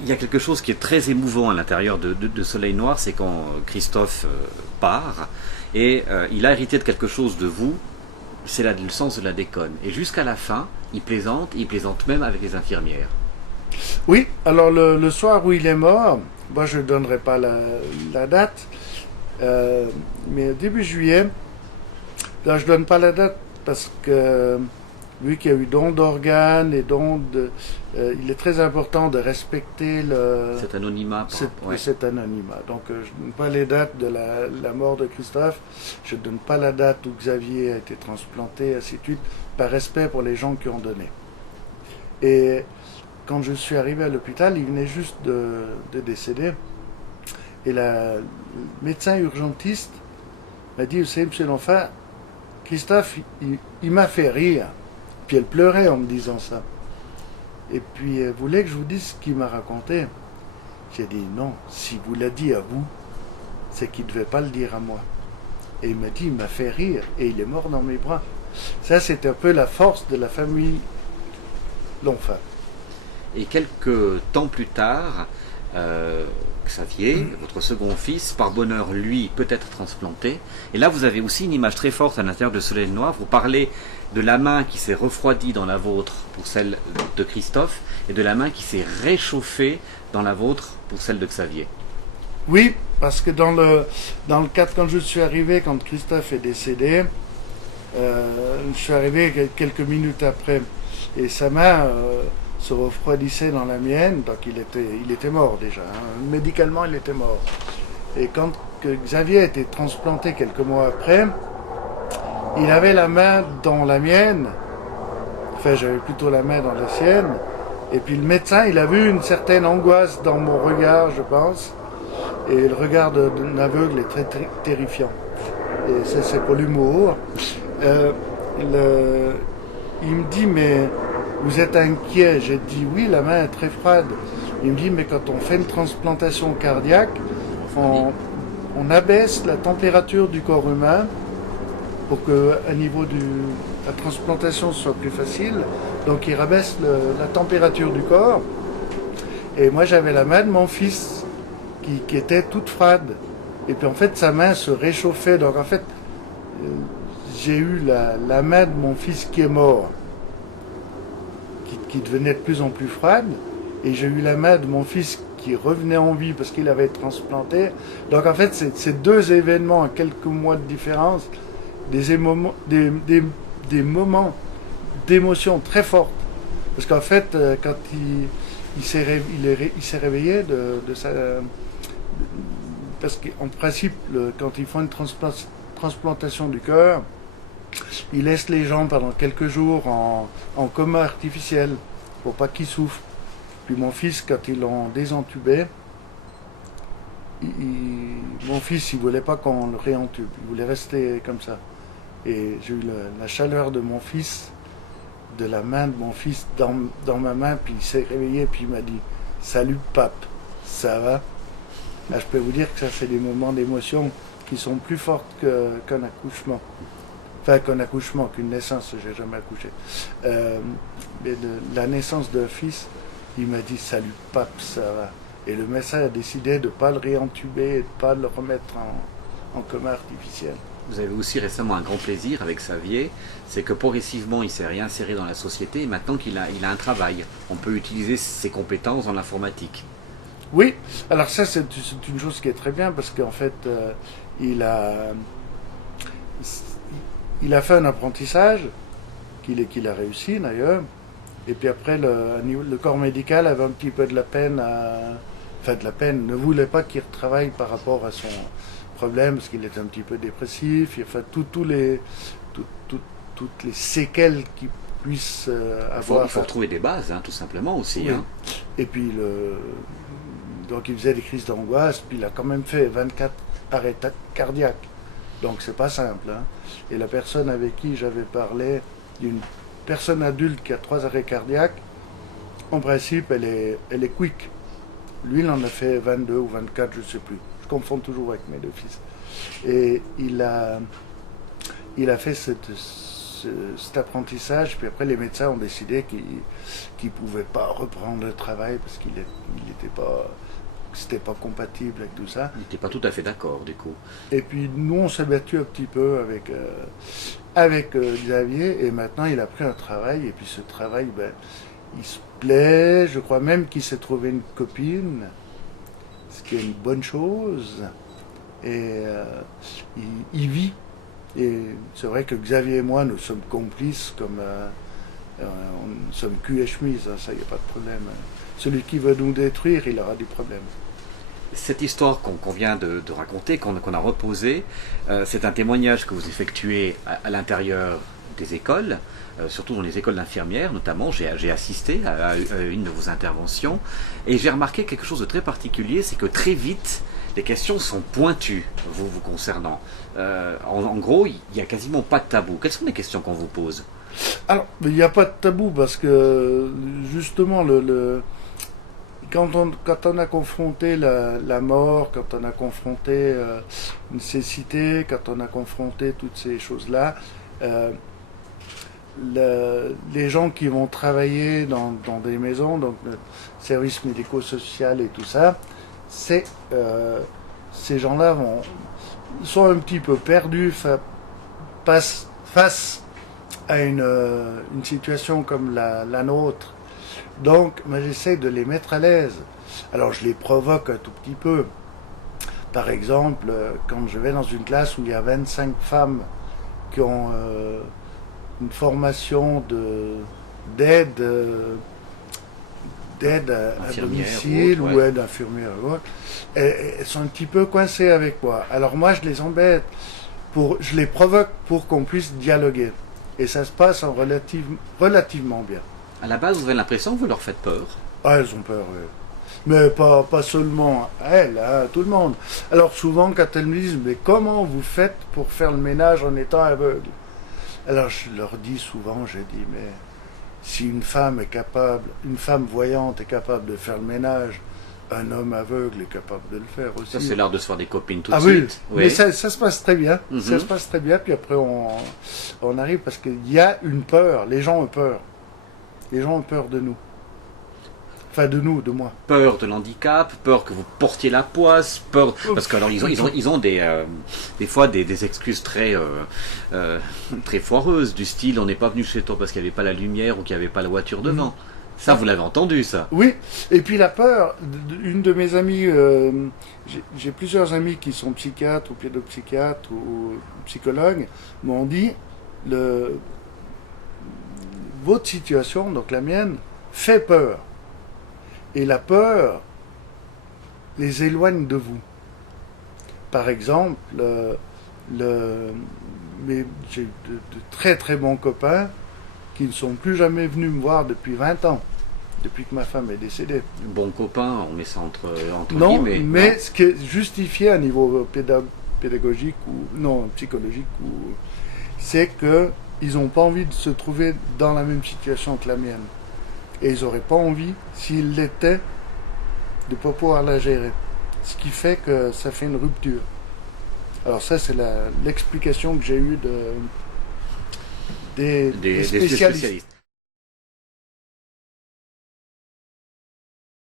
Il y a quelque chose qui est très émouvant à l'intérieur de Soleil Noir, c'est quand Christophe part, et il a hérité de quelque chose de vous, c'est le sens de la déconne. Et jusqu'à la fin, il plaisante même avec les infirmières. Oui, alors le soir où il est mort, moi je ne donnerai pas la date, mais début juillet, là je donne pas la date parce que vu qu'il y a eu don d'organes et il est très important de respecter Cet anonymat, ouais. cet anonymat. Donc je ne donne pas les dates de la mort de Christophe, je ne donne pas la date où Xavier a été transplanté, ainsi de suite, par respect pour les gens qui ont donné. Et quand je suis arrivé à l'hôpital, il venait juste de décéder. Et le médecin urgentiste m'a dit, vous savez, monsieur l'enfant, Christophe, il m'a fait rire. Puis elle pleurait en me disant ça. Et puis elle voulait que je vous dise ce qu'il m'a raconté. J'ai dit, non, s'il vous l'a dit à vous, c'est qu'il ne devait pas le dire à moi. Et il m'a dit, il m'a fait rire, et il est mort dans mes bras. Ça, c'est un peu la force de la famille Lonfa. Et quelques temps plus tard, Xavier, votre second fils, par bonheur, lui, peut être transplanté. Et là, vous avez aussi une image très forte à l'intérieur de Soleil Noir. Vous parlez de la main qui s'est refroidie dans la vôtre pour celle de Christophe, et de la main qui s'est réchauffée dans la vôtre pour celle de Xavier. Oui, parce que dans le cadre, quand je suis arrivé, quand Christophe est décédé, je suis arrivé quelques minutes après, et sa main se refroidissait dans la mienne, donc il était mort déjà. Hein. Médicalement, il était mort. Et quand Xavier a été transplanté quelques mois après, il avait la main dans la mienne, enfin j'avais plutôt la main dans la sienne, et puis le médecin, il a vu une certaine angoisse dans mon regard, je pense, et le regard d'un aveugle est très terrifiant. Et ça, c'est pour l'humour. Il me dit, mais vous êtes inquiet? J'ai dit, oui, la main est très froide. Il me dit, mais quand on fait une transplantation cardiaque, on abaisse la température du corps humain pour qu'à niveau de la transplantation soit plus facile. Donc il rabaisse la température du corps. Et moi j'avais la main de mon fils qui était toute froide. Et puis en fait sa main se réchauffait. Donc en fait j'ai eu la main de mon fils qui est mort, qui devenait de plus en plus froide. Et j'ai eu la main de mon fils qui revenait en vie parce qu'il avait été transplanté. Donc en fait c'est deux événements à quelques mois de différence, des moments d'émotion très fortes. Parce qu'en fait, quand il s'est réveillé de sa... Parce qu'en principe, quand ils font une transplantation du cœur, ils laissent les gens pendant quelques jours en coma artificiel pour pas qu'ils souffrent. Puis mon fils, quand ils l'ont désentubé, mon fils, il voulait pas qu'on le réentube. Il voulait rester comme ça. Et j'ai eu la chaleur de mon fils, de la main de mon fils dans ma main, puis il s'est réveillé, puis il m'a dit « Salut pape, ça va ?» Là, je peux vous dire que ça, c'est des moments d'émotion qui sont plus fortes qu'un accouchement. Enfin, qu'un accouchement, qu'une naissance, j'ai jamais accouché. Mais la naissance d'un fils, il m'a dit « Salut pape, ça va ?» Et le médecin a décidé de ne pas le réentuber et de ne pas le remettre en coma artificiel. Vous avez aussi récemment un grand plaisir avec Xavier, c'est que progressivement il s'est réinséré dans la société et maintenant qu'il a un travail. On peut utiliser ses compétences dans l'informatique. Oui, alors ça c'est une chose qui est très bien parce qu'en fait il a fait un apprentissage qu'il a réussi d'ailleurs. Et puis après le corps médical avait un petit peu de la peine ne voulait pas qu'il retravaille par rapport à son problème parce qu'il était un petit peu dépressif. Il fait toutes les séquelles qu'il puisse avoir. Il faut retrouver des bases, hein, tout simplement aussi. Oui. Hein. Et puis donc il faisait des crises d'angoisse, puis il a quand même fait 24 arrêts cardiaques. Donc c'est pas simple. Hein. Et la personne avec qui j'avais parlé, d'une personne adulte qui a 3 arrêts cardiaques, en principe elle est quick. Lui il en a fait 22 ou 24, je sais plus. Je confonds toujours avec mes deux fils. Et il a fait cet apprentissage. Puis après, les médecins ont décidé qu'ils ne pouvaient pas reprendre le travail parce qu'il n'était pas, c'était pas compatible avec tout ça. Il n'était pas tout à fait d'accord, du coup. Et puis nous, on s'est battu un petit peu avec Xavier, et maintenant il a pris un travail, et puis ce travail, ben, il se plaît, je crois même qu'il s'est trouvé une copine, ce qui est une bonne chose, et il vit. Et c'est vrai que Xavier et moi, nous sommes complices, comme nous sommes cul et chemise, hein, ça, il n'y a pas de problème. Celui qui veut nous détruire, il aura du problème. Cette histoire qu'on vient de raconter, qu'on a reposée, c'est un témoignage que vous effectuez à l'intérieur des écoles, surtout dans les écoles d'infirmières notamment. J'ai assisté à une de vos interventions et j'ai remarqué quelque chose de très particulier, c'est que très vite, les questions sont pointues vous concernant. En gros, il n'y a quasiment pas de tabou. Quelles sont les questions qu'on vous pose? Alors, il n'y a pas de tabou parce que justement, quand on a confronté la mort, quand on a confronté une cécité, quand on a confronté toutes ces choses-là, les gens qui vont travailler dans des maisons, donc le service médico-social et tout ça, ces gens-là sont un petit peu perdus face à une situation comme la nôtre. Donc, moi, j'essaie de les mettre à l'aise. Alors, je les provoque un tout petit peu. Par exemple, quand je vais dans une classe où il y a 25 femmes qui ont une formation d'aide à domicile ou aide infirmière, elles sont un petit peu coincées avec moi. Alors moi, je les embête, je les provoque pour qu'on puisse dialoguer. Et ça se passe relativement bien. À la base, vous avez l'impression que vous leur faites peur? Ah, elles ont peur, oui. Mais pas seulement elles, hein, tout le monde. Alors souvent, quand elles me disent, mais comment vous faites pour faire le ménage en étant aveugle? Alors je leur dis souvent, j'ai dit, mais si une femme voyante est capable de faire le ménage, un homme aveugle est capable de le faire aussi. Ça, c'est l'art de se faire des copines tout de oui. suite. Oui, mais ça se passe très bien. Ça se passe très bien, puis après on arrive parce qu'il y a une peur. Les gens ont peur. Les gens ont peur de nous. Enfin, de moi. Peur de l'handicap, peur que vous portiez la poisse, peur... Parce que alors, ils ont des fois des excuses très foireuses, du style, on n'est pas venu chez toi parce qu'il n'y avait pas la lumière ou qu'il n'y avait pas la voiture devant. Ça, vous l'avez entendu, ça? Oui, et puis la peur, une de mes amies, j'ai plusieurs amis qui sont psychiatres ou pédopsychiatres ou psychologues, m'ont dit, votre situation, donc la mienne, fait peur. Et la peur les éloigne de vous. Par exemple, mais j'ai de très très bons copains qui ne sont plus jamais venus me voir depuis 20 ans, depuis que ma femme est décédée. Bon copain, on met ça entre non, guillemets. Mais non. Ce qui est justifié à niveau pédagogique ou non psychologique, c'est qu'ils n'ont pas envie de se trouver dans la même situation que la mienne. Et ils n'auraient pas envie, s'ils l'étaient, de ne pas pouvoir la gérer. Ce qui fait que ça fait une rupture. Alors ça, c'est l'explication que j'ai eue des spécialistes.